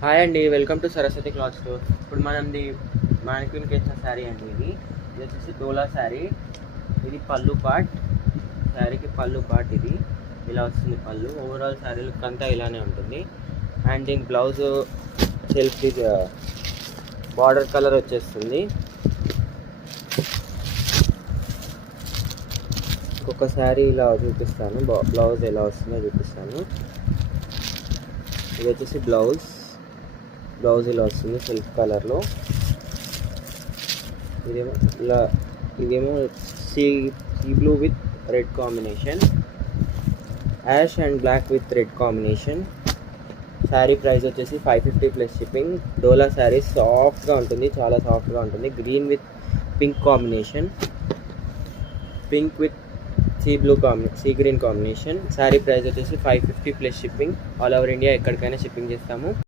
Hi అండి, welcome to Saraswati cloth store. ఇప్పుడు మనది మ్యానిక్విన్కి వచ్చిన శారీ అండి. ఇది వచ్చేసి డోలా శారీ. ఇది పళ్ళు పార్ట్, శారీకి పళ్ళు పార్ట్ ఇది ఇలా వస్తుంది. పళ్ళు ఓవరాల్ శారీ లుక్ అంతా ఇలానే ఉంటుంది. అండ్ దీని బ్లౌజ్ సెల్ఫ్ బార్డర్ కలర్ వచ్చేస్తుంది. ఒక శారీ ఇలా చూపిస్తాను, బ్లౌజ్ ఎలా వస్తుందో చూపిస్తాను. ఇది వచ్చేసి బ్లౌజ్ ఇలా వస్తుంది సెల్ఫ్ కలర్లో. ఇదేమో sea blue with red combination, ash and black with red combination. Sari price వచ్చేసి 550 ప్లస్ షిప్పింగ్. డోలా శారీ సాఫ్ట్గా ఉంటుంది, చాలా సాఫ్ట్గా ఉంటుంది. Green with pink combination, pink with sea green combination. Sari price వచ్చేసి 550 plus shipping. All over India ఎక్కడికైనా షిప్పింగ్ చేస్తాము.